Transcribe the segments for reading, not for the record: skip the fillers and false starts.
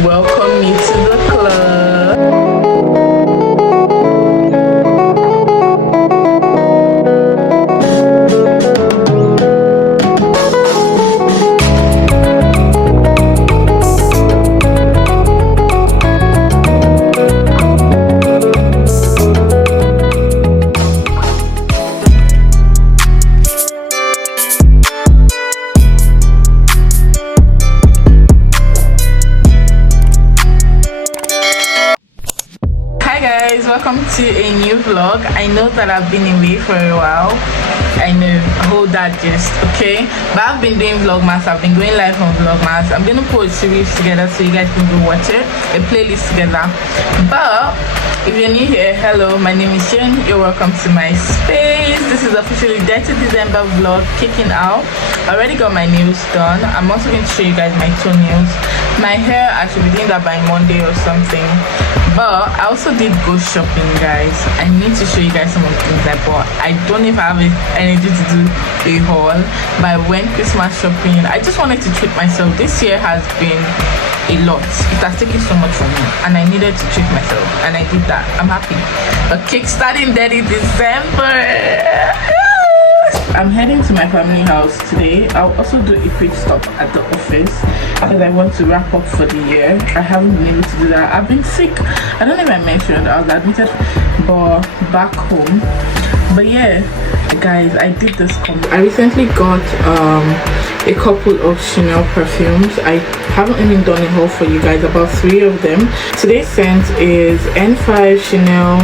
Welcome me to the club. Welcome to a new vlog. I know that I've been away for a while. I know, hold that gist, okay? But I've been doing vlogmas. I've been going live on vlogmas. I'm gonna put a series together so you guys can go watch it, a playlist together. But if you're new here, hello, my name is Jane. You're welcome to my space. This is officially Dirty December vlog kicking out. I already got my nails done. I'm also going to show you guys my toenails. My hair, I should be doing that by Monday or something. But I also did go shopping, guys. I need to show you guys some of the things I bought. I don't know if I have energy to do a haul, but I went Christmas shopping. I just wanted to treat myself. This year has been a lot. It has taken so much from me, and I needed to treat myself, and I did that. I'm happy. But kickstarting Dirty December. I'm heading to my family house today. I'll also do a quick stop at the office because I want to wrap up for the year. I haven't been able to do that. I've been sick. I don't know if I mentioned I was admitted but back home. But yeah, guys, I did this I recently got a couple of Chanel perfumes. I haven't even done a haul for you guys, about 3 of them. Today's scent is N5 Chanel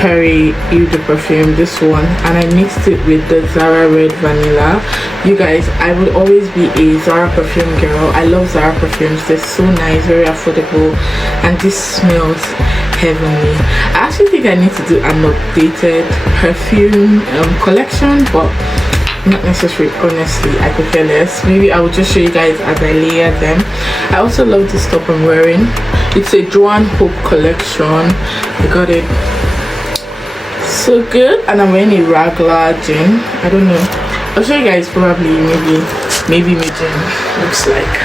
Perry Eau de Perfume, this one, and I mixed it with the Zara Red Vanilla. You guys, I would always be a Zara perfume girl. I love Zara perfumes. They're so nice, very affordable, and this smells heavenly. I actually think I need to do an updated perfume collection, but not necessary, honestly. I could care less. Maybe I will just show you guys as I layer them. I also love this top I'm wearing. It's a Joan Hope collection. I got it so good, and I'm wearing a Ragla jean. I don't know, I'll show you guys probably maybe my jean looks like.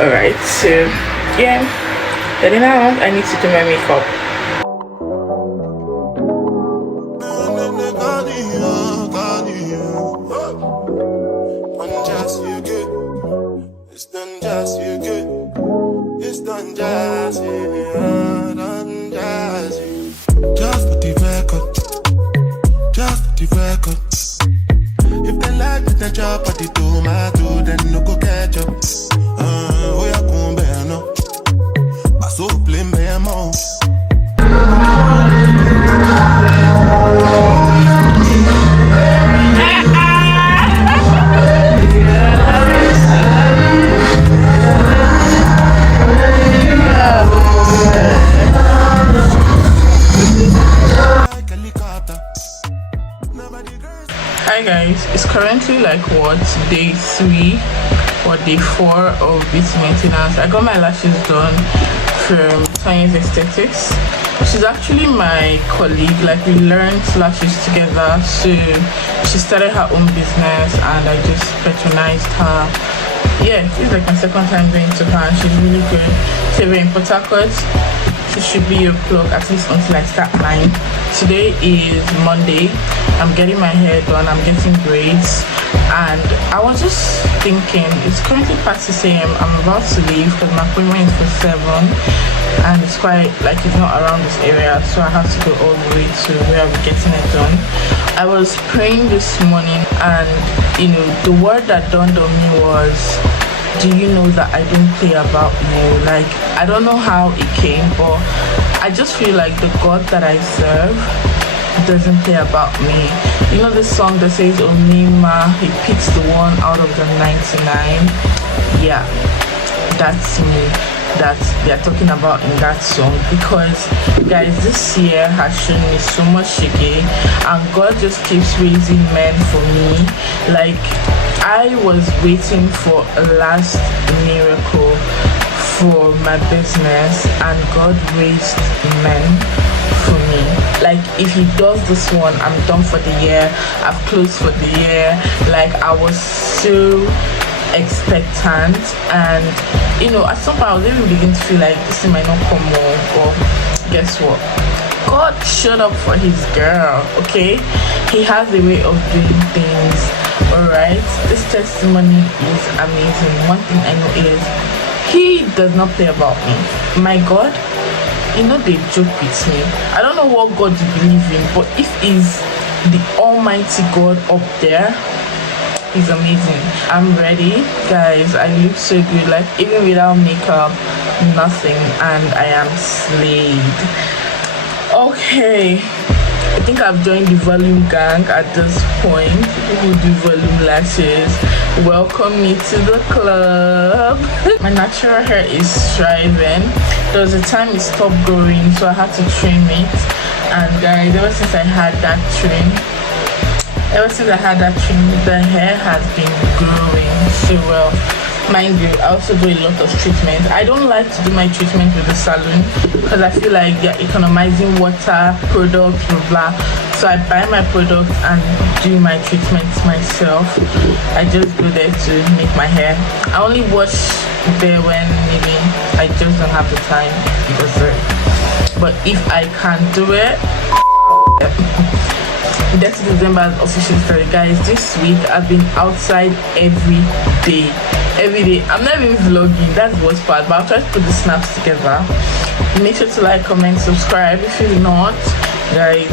All right, so yeah, heading out. I need to do my makeup. If they like the job at the tomato, then no go catch up. Oh, yeah, come bear no. I so blame bear more. Hi guys, it's currently like what, day 3 or day 4 of this maintenance. I got my lashes done from Science Aesthetics. She's actually my colleague, like we learned lashes together. So she started her own business and I just patronized her. Yeah, it's like my second time going to her and she's really good. She's very in Port Harcourt. She should be your plug at least until I start mine. Today is Monday. I'm getting my hair done. I'm getting braids, and I was just thinking, it's currently past 6 a.m. I'm about to leave because my appointment is for 7, and it's quite like it's not around this area, so I have to go all the way to where I'll be getting it done. I was praying this morning, and you know, the word that dawned on me was, do you know that I don't play about you? Like, I don't know how it came, but I just feel like the God that I serve doesn't play about me. You know the song that says Onima, he picks the one out of the 99? Yeah, that's me that they're talking about in that song. Because guys, this year has shown me so much shiki, and God just keeps raising men for me. Like, I was waiting for a last miracle for my business, and God raised men for me. Like, if he does this one, I'm done for the year. I've closed for the year. Like, I was so expectant, and you know, at some point I was even beginning to feel like this thing might not come off. But guess what? God showed up for his girl. Okay, he has a way of doing things. All right, this testimony is amazing. One thing I know is he does not play about me. My God, you know, they joke with me. I don't know what God you believe in, but if he's the almighty God up there, he's amazing. I'm ready, guys. I look so good, like even without makeup, nothing, and I am slayed. Okay, I think I've joined the volume gang at this point. People who do volume lashes, welcome me to the club. My natural hair is thriving. There was a time it stopped growing, so I had to trim it. And guys, ever since I had that trim, the hair has been growing so well. Mind you, I also do a lot of treatment. I don't like to do my treatment with the salon because I feel like they're economizing water, products, blah blah. So I buy my product and do my treatments myself. I just go there to make my hair. I only wash there when maybe I just don't have the time because but if I can do it, Dirty December has officially started, guys. This week I've been outside every day. I'm not even vlogging, that's the worst part, but I'll try to put the snaps together. Make sure to like, comment, subscribe. If you're not, guys,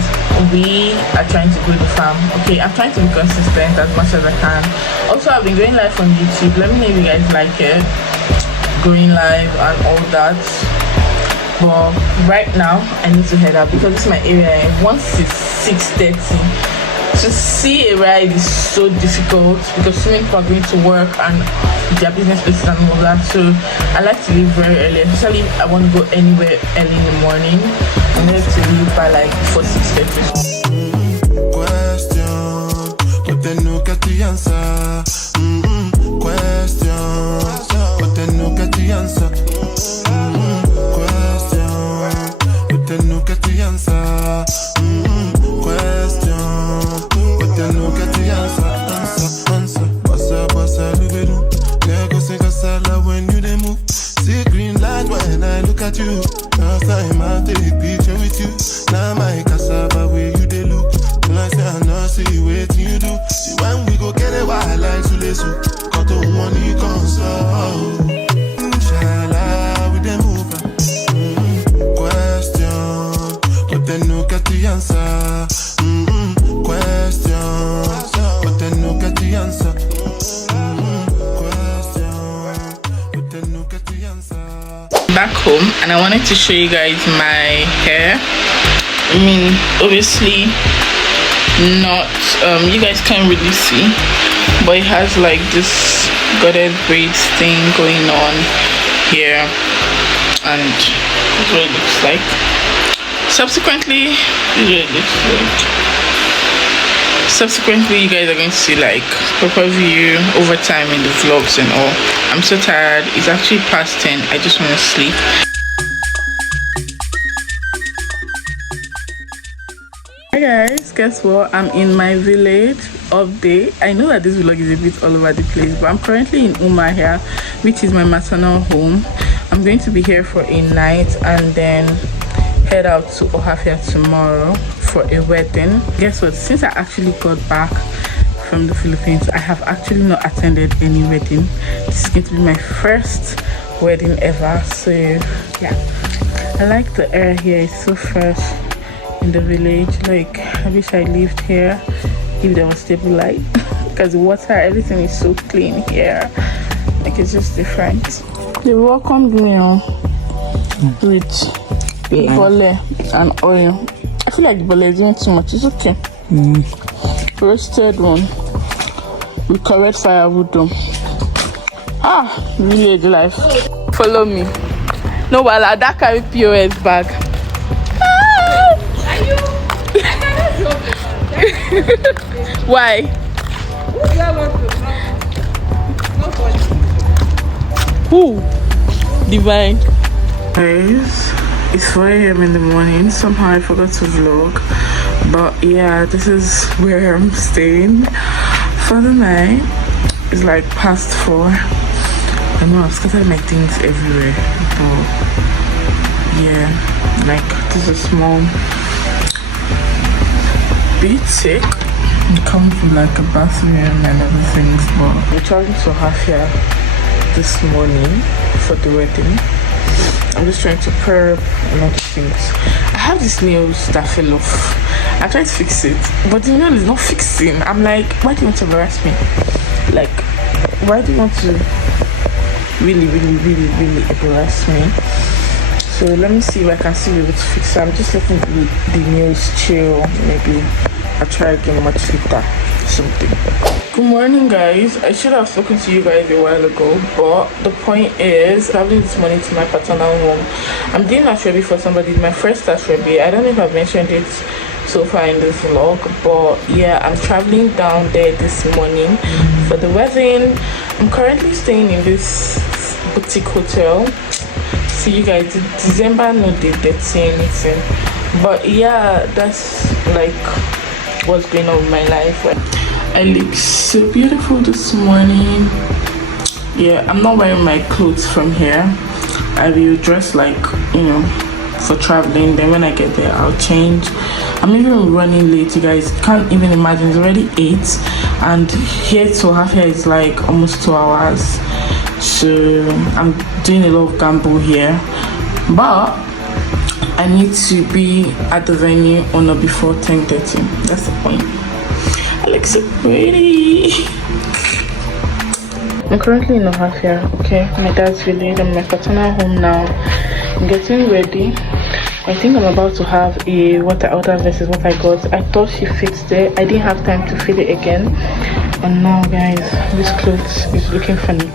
we are trying to grow the farm. Okay, I'm trying to be consistent as much as I can. Also, I've been going live on YouTube. Let me know if you guys like it, going live and all that. But right now I need to head out because this is my area. Once it's 6:30, to see a ride is so difficult because so many people are going to work and their business places and all that. So I like to leave very early, especially if I want to go anywhere early in the morning. I need to leave by like before 6:30. Question, but then no get the answer. Question, but then no get the answer. No get the answer. Question, but then no get the answer. Bossa, lubedu. Lego sing a sala when you dey move. See green light when I look at you. Last time I take picture with you. Now my cassava where you dey look. Till I say I know see what you do. See when we go get a while like Sulesu. Got to money console. Inshallah we dey move. Then no get the answer. Question, but then no get the answer. Question, but then no get the answer. Back home, and I wanted to show you guys my hair. I mean, obviously not you guys can't really see, but it has like this goddess braids thing going on here, and that's what it looks like. Subsequently, you guys are going to see like proper view over time in the vlogs and all. I'm so tired. It's actually past 10. I just want to sleep. Hi guys, guess what? I'm in my village update. I know that this vlog is a bit all over the place, but I'm currently in Umuahia, which is my maternal home. I'm going to be here for a night and then head out to Ohafia tomorrow for a wedding. Guess what? Since I actually got back from the Philippines, I have actually not attended any wedding. This is going to be my first wedding ever. So yeah, I like the air here. It's so fresh in the village. Like I wish I lived here if there was stable light because the water, everything is so clean here. Like it's just different. They welcomed me with bole and oil. I feel like the bole is doing too much. It's okay. Roasted one with correct firewood though. Village life. Follow me. No, while that carry POS bag. Are you? Why? Who? Divine. Guys, it's 4 a.m. in the morning. Somehow I forgot to vlog, but yeah, this is where I'm staying for the night. It's like past 4. I know I've scattered my things everywhere, but yeah, like this is a small boutique. It comes with like a bathroom and everything. But we're traveling to ohafia this morning for the wedding. I'm just trying to prep a lot of things. I have these nails that fell off. I tried to fix it, but the nail is not fixing. I'm like, why do you want to embarrass me? Like, why do you want to really embarrass me? So let me see if I can see able to fix it. I'm just letting the nails chill. Maybe I'll try again much later or something. Good morning, guys. I should have spoken to you guys a while ago, but the point is traveling this morning to my paternal home. I'm doing a ashrebi for somebody, my first ashrebi. I don't know if I've mentioned it so far in this vlog, but yeah, I'm traveling down there this morning for the wedding. I'm currently staying in this boutique hotel. See you guys, December no dey dirty anything, but yeah, that's like what's going on with my life. I look so beautiful this morning. Yeah, I'm not wearing my clothes from here. I will dress like, you know, for traveling. Then when I get there, I'll change. I'm even running late, you guys can't even imagine. It's already 8, and here to ohafia is like almost 2 hours. So I'm doing a lot of gamble here, but I need to be at the venue on or before 10:30. That's the point. I look so pretty. I'm currently in ohafia. Okay, my dad's village. I'm in my paternal home now. I'm getting ready. I think I'm about to have a what I ordered versus what I got. I thought she fixed it. I didn't have time to fit it again. And now, guys, this clothes is looking funny.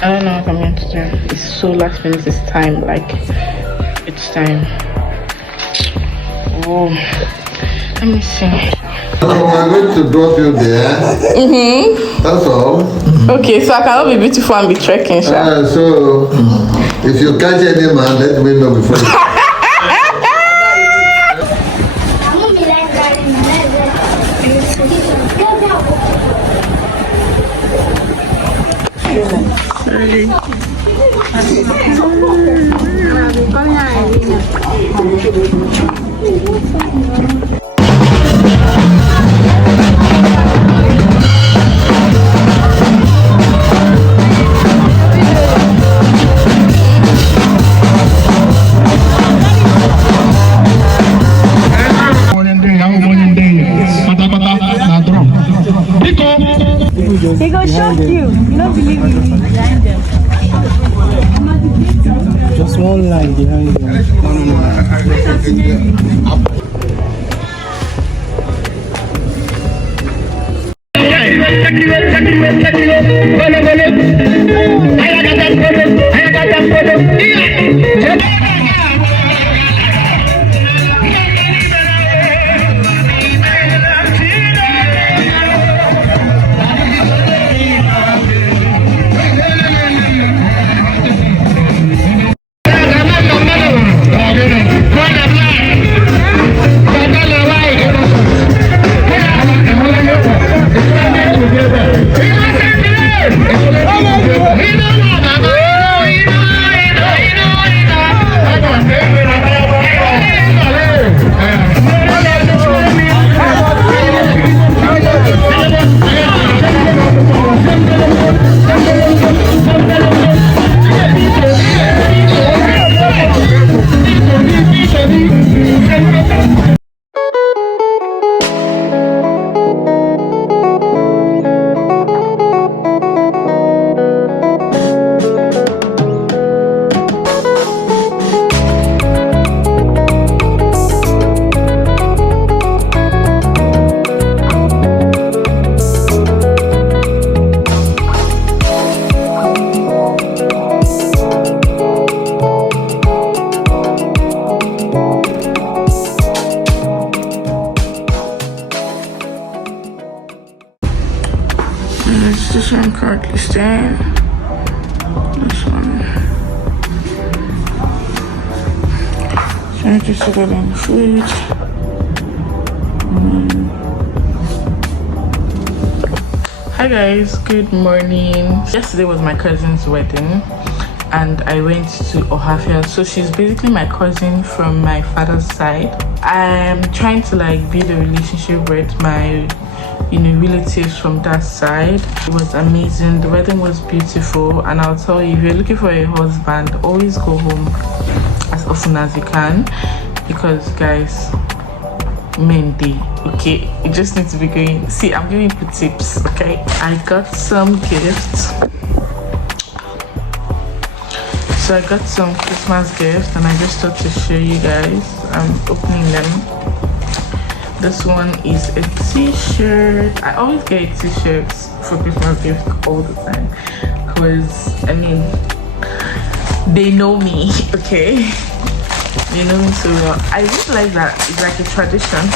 I don't know what I'm going to do. It's so last minute this time. Like, it's time. Oh, let me see. So I'm going to drop you there. That's all. Okay, so I cannot be beautiful and be trekking, Sha. So if you catch any man, let me know before. He go shock you. You don't believe me. Just one line behind them. This one currently staying. This one. So I just set it in the fridge. Hi guys, good morning. Yesterday was my cousin's wedding and I went to Ohafia. So she's basically my cousin from my father's side. I'm trying to like build a relationship with my relatives from that side. It was amazing. The wedding was beautiful, and I'll tell you, if you're looking for a husband, always go home as often as you can, because guys, men day, okay, you just need to be going. See, I'm giving you tips, okay? I got some gifts. So I got some Christmas gifts and I just thought to show you guys. I'm opening them. This one is a t-shirt. I always get t-shirts for Christmas gifts all the time, because I mean, they know me, okay? You know me so well. I really like that. It's like a tradition.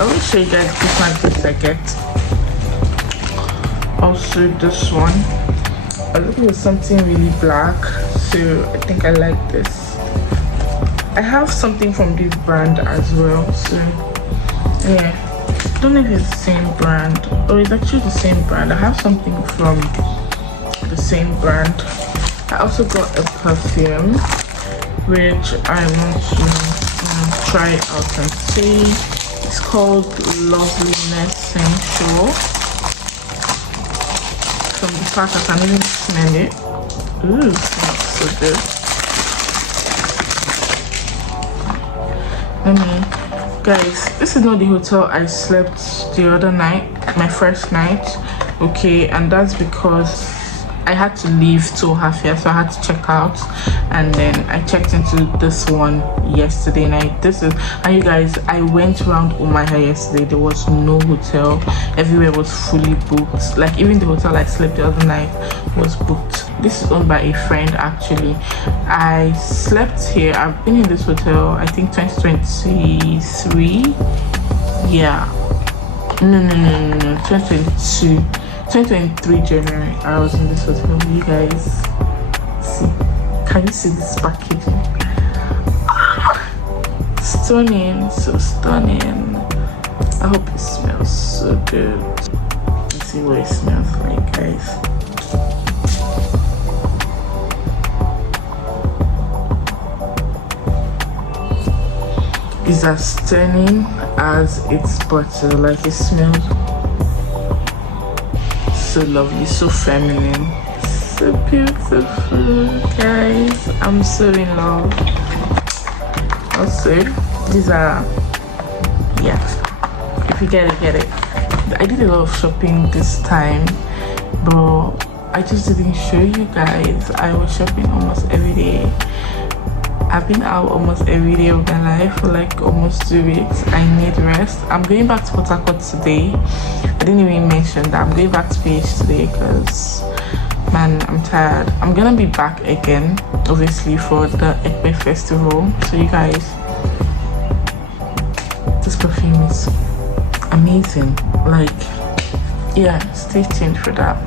I will show you guys Christmas gifts I get. Also this one. I was looking for something really black, so I think I like this. I have something from this brand as well, so yeah. I don't know if it's the same brand. Oh, it's actually the same brand. I have something from the same brand. I also got a perfume, which I want to try out and see. It's called Loveliness Sensual. From the fact I can even smell it. Ooh, it smells so good. Guys, this is not the hotel I slept the other night, my first night, okay, and that's because I had to leave to ohafia, so I had to check out, and then I checked into this one yesterday night. And you guys, I went around Umaha yesterday. There was no hotel. Everywhere was fully booked. Like even the hotel I slept the other night was booked. This is owned by a friend actually. I slept here. I've been in this hotel I think 2023. Yeah. No, 2022. 2023 January, I was in this hotel. You guys see, can you see this packaging? Stunning, so stunning. I hope it smells so good. Let's see what it smells like, guys. It's as stunning as its bottle. Like, it smells so lovely, so feminine, so beautiful, guys. I'm so in love. Also, these are, yeah, if you get it. I did a lot of shopping this time, but I just didn't show you guys. I was shopping almost every day. I've been out almost every day of my life for like almost 2 weeks. I need rest. I'm going back to Port Harcourt today. I didn't even mention that I'm going back to PH today because, man, I'm tired. I'm gonna be back again, obviously, for the Ekpe festival. So you guys, this perfume is amazing. Like, yeah, stay tuned for that.